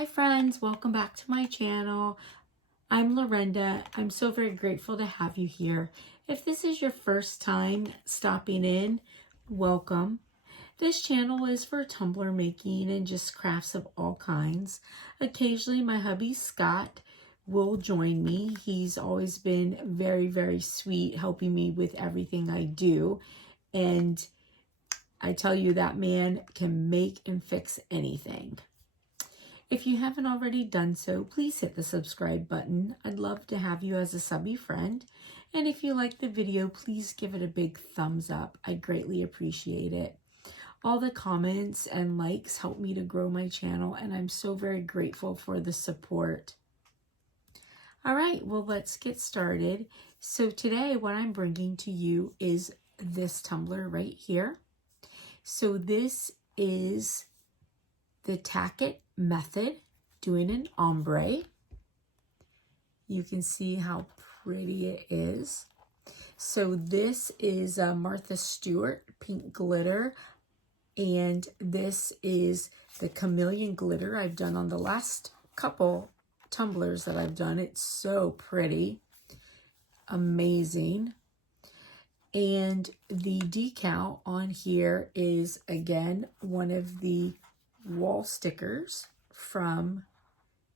Hi friends, welcome back to my channel. I'm Lorenda. I'm so very grateful to have you here. If this is your first time stopping in, welcome. This channel is for tumbler making and just crafts of all kinds. Occasionally my hubby Scott will join me. He's always been very, very sweet, helping me with everything I do. And I tell you, that man can make and fix anything. If you haven't already done so, please hit the subscribe button. I'd love to have you as a subby friend. And if you like the video, please give it a big thumbs up. I greatly appreciate it. All the comments and likes help me to grow my channel, and I'm so very grateful for the support. All right, well, let's get started. So today what I'm bringing to you is this tumbler right here. So this is the tacky method, doing an ombre. You can see how pretty it is. So this is Martha Stewart pink glitter, and this is the chameleon glitter I've done on the last couple tumblers that I've done. It's so pretty, amazing. And the decal on here is, again, one of the wall stickers from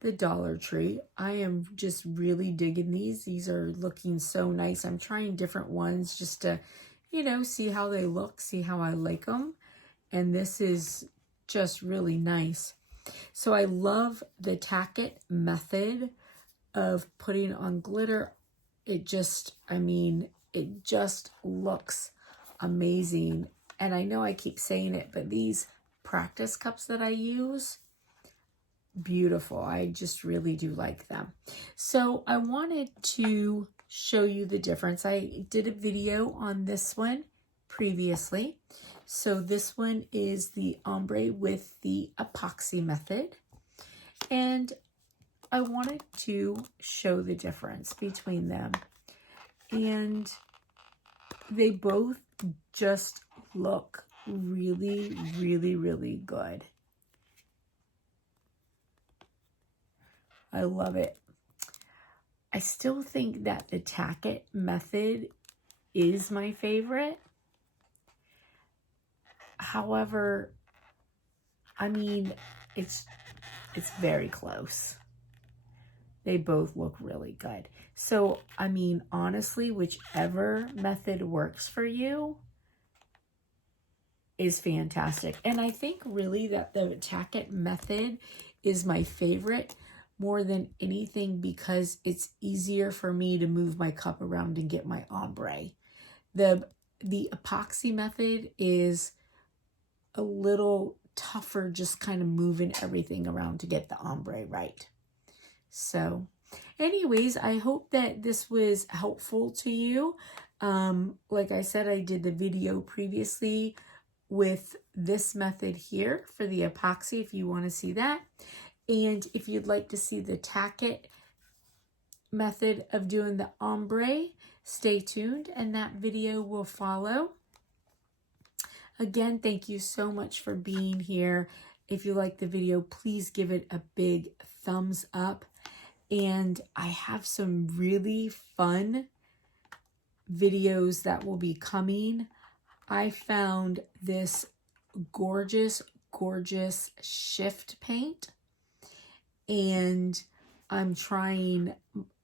the Dollar Tree. I am just really digging these. These are looking so nice. I'm trying different ones just to, see how they look, see how I like them. And this is just really nice. So I love the tacky method of putting on glitter. It just looks amazing. And I know I keep saying it, but these practice cups that I use, beautiful. I just really do like them. So I wanted to show you the difference. I did a video on this one previously. So this one is the ombre with the epoxy method. And I wanted to show the difference between them. And they both just look really, really, really good. I love it. I still think that the tacky method is my favorite. However, it's very close. They both look really good. So, honestly, whichever method works for you is fantastic. And I think really that the tacky method is my favorite more than anything because it's easier for me to move my cup around and get my ombre. The epoxy method is a little tougher, just kind of moving everything around to get the ombre right. So anyways, I hope that this was helpful to you. Like I said, I did the video previously with this method here for the epoxy if you want to see that. And if you'd like to see the tacky method of doing the ombre, stay tuned and that video will follow. Again, thank you so much for being here. If you like the video, please give it a big thumbs up. And I have some really fun videos that will be coming. I found this gorgeous, gorgeous shift paint. And I'm trying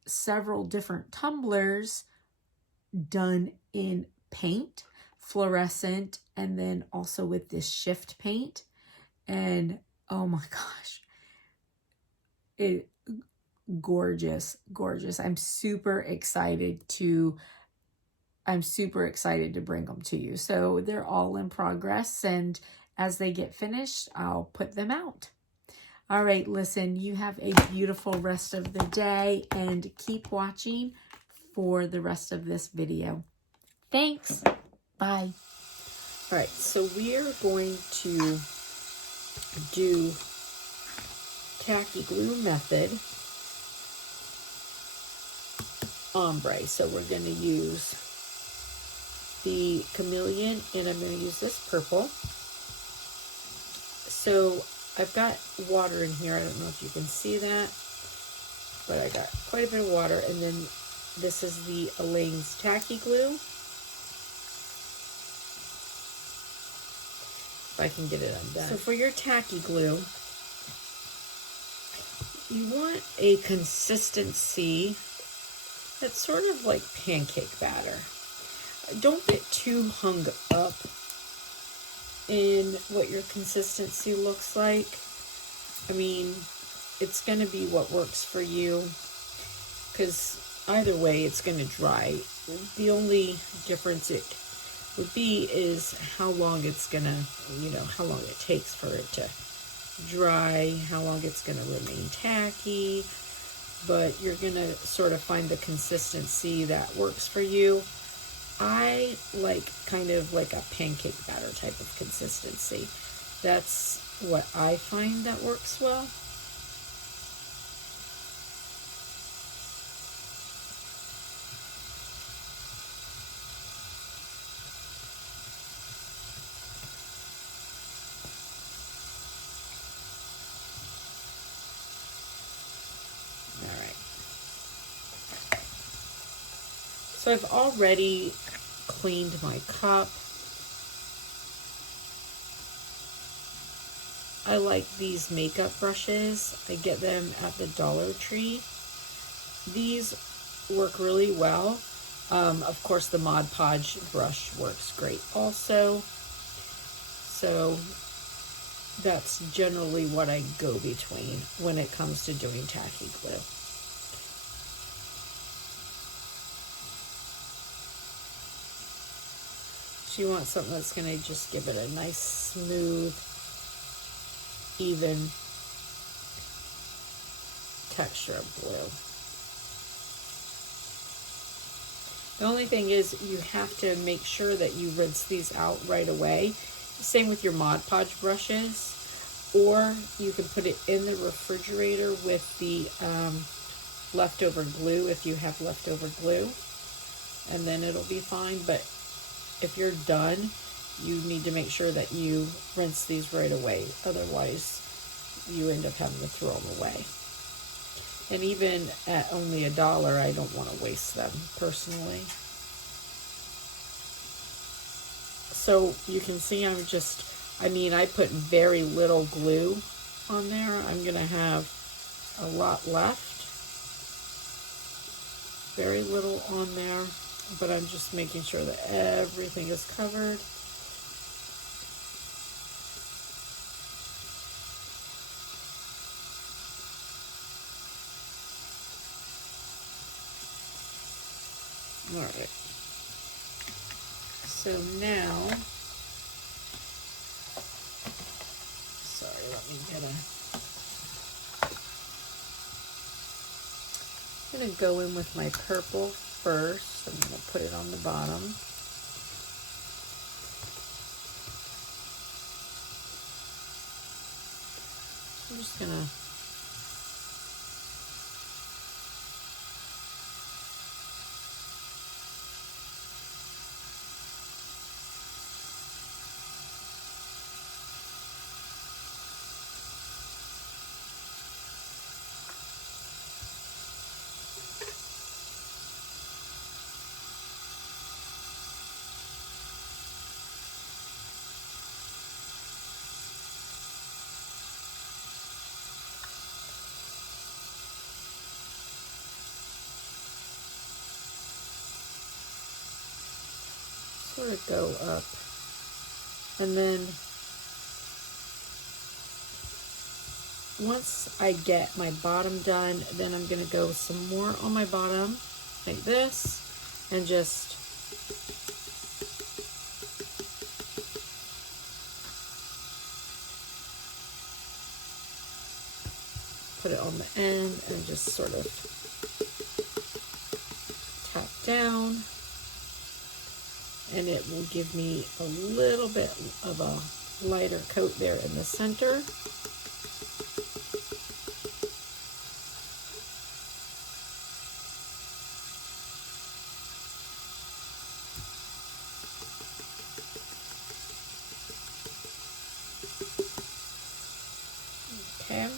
several different tumblers done in paint, fluorescent, and then also with this shift paint. And oh my gosh, gorgeous, gorgeous. I'm super excited to bring them to you. So they're all in progress, and as they get finished, I'll put them out. All right, listen, you have a beautiful rest of the day and keep watching for the rest of this video. Thanks. Bye. All right, so we are going to do tacky glue method ombre. So we're going to use the chameleon, and I'm going to use this purple. So I've got water in here. I don't know if you can see that, but I got quite a bit of water. And then this is the Aleene's tacky glue. If I can get it undone. So for your tacky glue, you want a consistency that's sort of like pancake batter. Don't get too hung up in what your consistency looks like. I mean, it's going to be what works for you, because either way it's going to dry. The only difference it would be is how long it's going to, how long it takes for it to dry, how long it's going to remain tacky. But you're going to sort of find the consistency that works for you. I like kind of like a pancake batter type of consistency. That's what I find that works well. All right. So I've already cleaned my cup. I like these makeup brushes. I get them at the Dollar Tree. These work really well. Of course, the Mod Podge brush works great also. So that's generally what I go between when it comes to doing tacky glue. So you want something that's going to just give it a nice, smooth, even texture of glue. The only thing is you have to make sure that you rinse these out right away. Same with your Mod Podge brushes. Or you can put it in the refrigerator with the leftover glue if you have leftover glue. And then it'll be fine. But if you're done, you need to make sure that you rinse these right away. Otherwise, you end up having to throw them away. And even at only $1, I don't want to waste them personally. So you can see I put very little glue on there. I'm going to have a lot left. Very little on there, but I'm just making sure that everything is covered. All right. So now, sorry, let me get I'm going to go in with my purple first. I'm going to put it on the bottom. I'm just going to sort of go up, and then once I get my bottom done, then I'm going to go some more on my bottom like this, and just put it on the end and just sort of tap down, and it will give me a little bit of a lighter coat there in the center. Okay.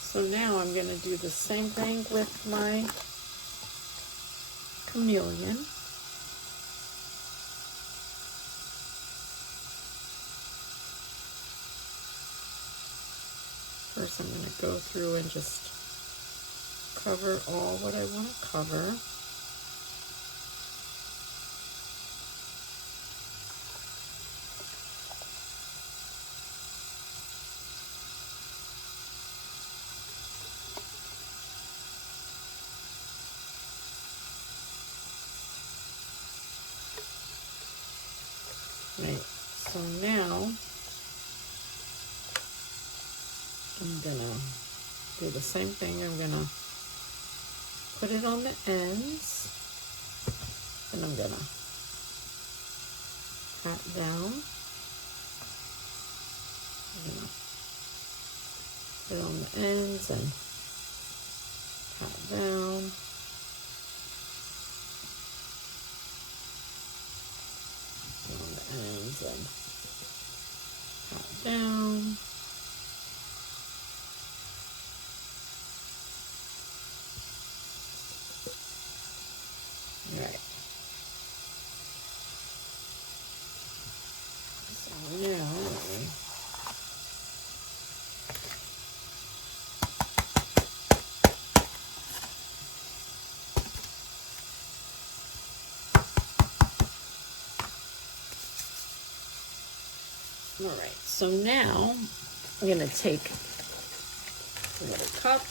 So now I'm going to do the same thing with my chameleon. First I'm going to go through and just cover all what I want to cover. Right, so now I'm gonna do the same thing. I'm gonna put it on the ends, and I'm gonna pat down. I'm gonna put it on the ends and pat down. On the ends and pat down. Right. So now, all right. So now I'm gonna take a little cup.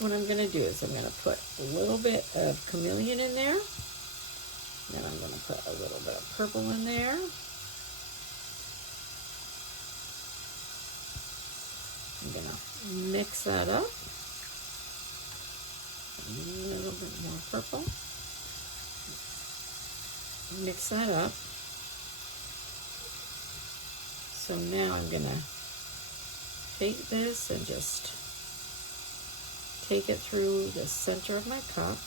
What I'm gonna do is I'm gonna put a little bit of chameleon in there. Then I'm gonna put a little bit of purple in there. I'm gonna mix that up. A little bit more purple. Mix that up. So now I'm gonna take this and just take it through the center of my cup.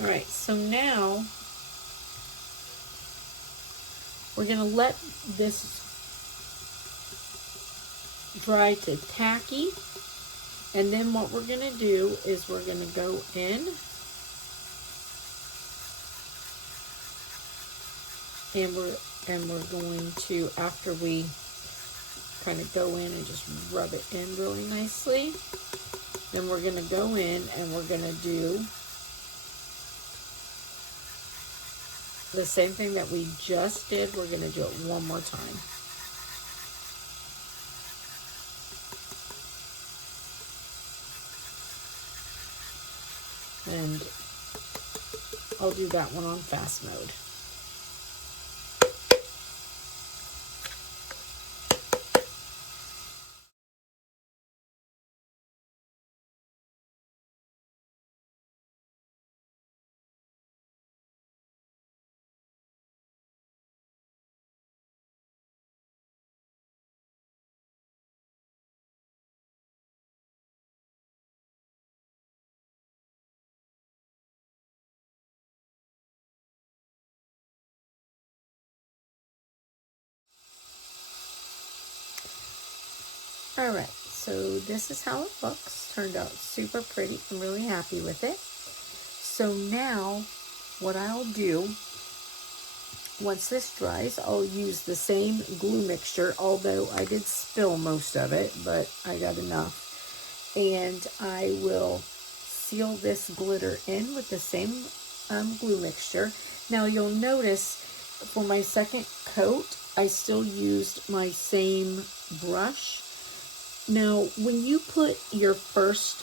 All right, so now we're gonna let this dry to tacky, and then what we're gonna do is we're gonna go in and we're going to, after we kind of go in and just rub it in really nicely, then we're gonna go in and we're gonna do the same thing that we just did. We're gonna do it one more time. And I'll do that one on fast mode. All right, so this is how it looks. Turned out super pretty. I'm really happy with it. So now what I'll do, once this dries, I'll use the same glue mixture, although I did spill most of it, but I got enough. And I will seal this glitter in with the same glue mixture. Now you'll notice for my second coat, I still used my same brush. Now, when you put your first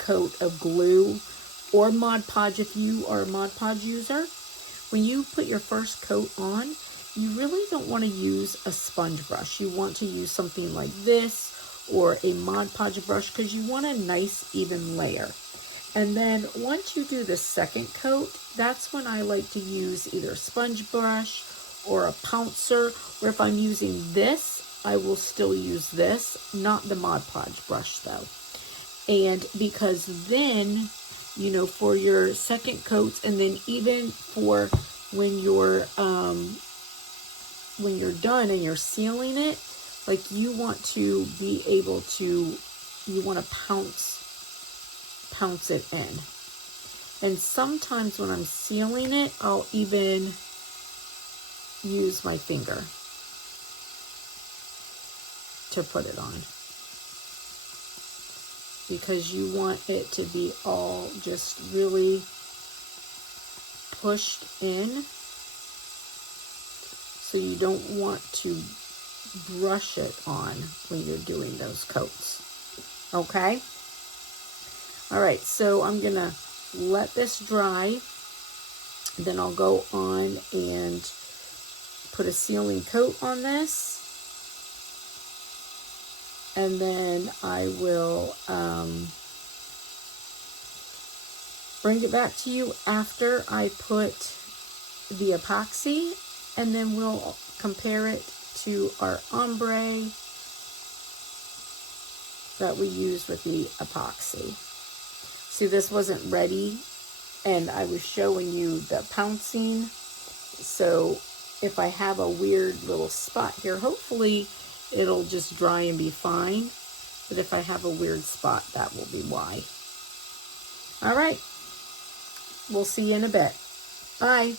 coat of glue or Mod Podge, if you are a Mod Podge user, when you put your first coat on, you really don't want to use a sponge brush. You want to use something like this or a Mod Podge brush because you want a nice even layer. And then once you do the second coat, that's when I like to use either a sponge brush or a pouncer, or if I'm using this, I will still use this, not the Mod Podge brush though. And because then, you know, for your second coats, and then even for when you're done and you're sealing it, like you want to be able to, you want to pounce it in. And sometimes when I'm sealing it, I'll even use my finger to put it on, because you want it to be all just really pushed in, so you don't want to brush it on when you're doing those coats. Okay? All right, so I'm gonna let this dry, then I'll go on and put a sealing coat on this. And then I will bring it back to you after I put the epoxy, and then we'll compare it to our ombre that we used with the epoxy. See, this wasn't ready, and I was showing you the pouncing. So if I have a weird little spot here, hopefully it'll just dry and be fine. But if I have a weird spot, that will be why. All right. We'll see you in a bit. Bye.